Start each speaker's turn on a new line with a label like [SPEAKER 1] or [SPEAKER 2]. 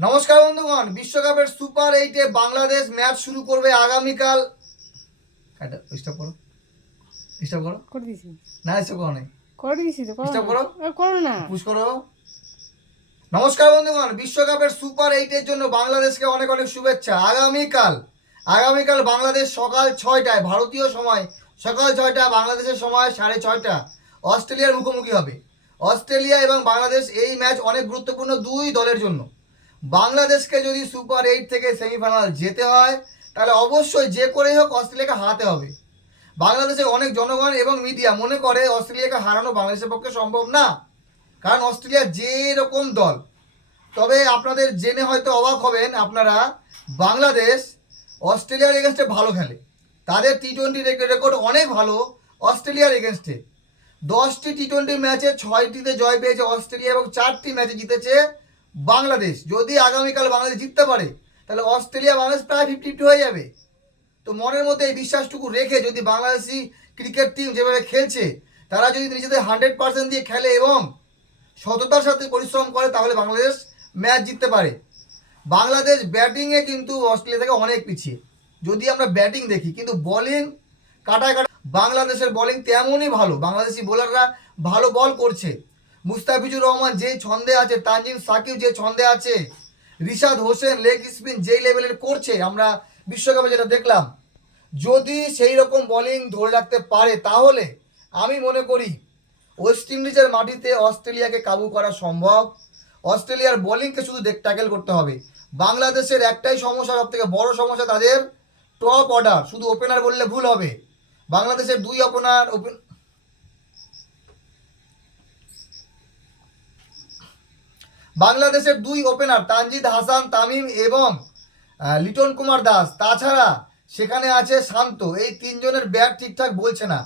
[SPEAKER 1] নমস্কার বন্ধুগণ বিশ্বকাপের সুপার এইটে বাংলাদেশ ম্যাচ শুরু করবে আগামীকাল। কাটা স্টপ করো। স্টপ করো।
[SPEAKER 2] করে দিছি।
[SPEAKER 1] না স্টপ করো নাই।
[SPEAKER 2] করে দিছি তো করো
[SPEAKER 1] করো।
[SPEAKER 2] করো না।
[SPEAKER 1] পুশ করো। নমস্কার বন্ধুগণ বিশ্বকাপের সুপার এইটের জন্য বাংলাদেশকে অনেক অনেক শুভেচ্ছা। আগামীকাল আগামীকাল বাংলাদেশ সকাল ছয়টায় ভারতীয় সময় সকাল ছয়টা বাংলাদেশের সময় সাড়ে ছয়টা। অস্ট্রেলিয়ার মুখোমুখি হবে। অস্ট্রেলিয়া এবং বাংলাদেশ এই ম্যাচ অনেক গুরুত্বপূর্ণ দুই দলের জন্য। বাংলাদেশকে যদি সুপার এইট থেকে সেমিফাইনাল যেতে হয়, তাহলে অবশ্যই যে করেই হোক অস্ট্রেলিয়াকে হারাতে হবে। বাংলাদেশের অনেক জনগণ এবং মিডিয়া মনে করে অস্ট্রেলিয়াকে হারানো বাংলাদেশের পক্ষে সম্ভব না। কারণ অস্ট্রেলিয়া যে রকম দল। তবে আপনাদের জেনে হয়তো অবাক হবেন আপনারা, বাংলাদেশ অস্ট্রেলিয়ার এগেনস্টে ভালো খেলে। তাদের টি টোয়েন্টি রেকর্ড অনেক ভালো অস্ট্রেলিয়ার এগেনস্টে। দশটি টি টোয়েন্টি ম্যাচে ছয়টিতে জয় পেয়েছে অস্ট্রেলিয়া এবং চারটি ম্যাচে জিতেছে বাংলাদেশ, যদি আগামীকাল বাংলাদেশ জিততে পারে, তাহলে অস্ট্রেলিয়া, বাংলাদেশ প্রায় ফিফটি ফিফটি হয়ে যাবে। তো মনের মধ্যে এই বিশ্বাসটুকু রেখে যদি বাংলাদেশি ক্রিকেট টিম যেভাবে খেলছে, তারা যদি নিজেদের হান্ড্রেড পার্সেন্ট দিয়ে খেলে এবং সততার সাথে পরিশ্রম করে, তাহলে বাংলাদেশ ম্যাচ জিততে পারে। বাংলাদেশ ব্যাটিংয়ে কিন্তু অস্ট্রেলিয়া থেকে অনেক পিছিয়ে। যদি আমরা ব্যাটিং দেখি, কিন্তু বোলিং কাটায় কাটা বাংলাদেশের বোলিং তেমনই ভালো। বাংলাদেশি বোলাররা ভালো বল করছে। মুস্তাফিজুর রহমান যে ছন্দে আছে, তানজিম সাকিব যে ছন্দে আছে, রিশাদ হোসেন লেগ স্পিন যেই লেভেলের করছে, আমরা বিশ্বকাপে যেটা দেখলাম, যদি সেই রকম বোলিং ধরে রাখতে পারে, তাহলে আমি মনে করি ওয়েস্ট ইন্ডিজের মাটিতে অস্ট্রেলিয়াকে কাবু করা সম্ভব। অস্ট্রেলিয়ার বোলিংকে শুধু দেখ ট্যাকেল করতে হবে। বাংলাদেশের একটাই সমস্যা সব থেকে বড় সমস্যা তাদের টপ অর্ডার শুধু ওপেনার বললে ভুল হবে। বাংলাদেশের দুই ওপেনার ওপেন বাংলাদেশের দুই ওপেনার তানজিদ হাসান তামিম এবং লিটন কুমার দাস। তাছাড়া সেখানে আছে শান্ত। এই তিনজনের ব্যাট ঠিকঠাক বলছে না।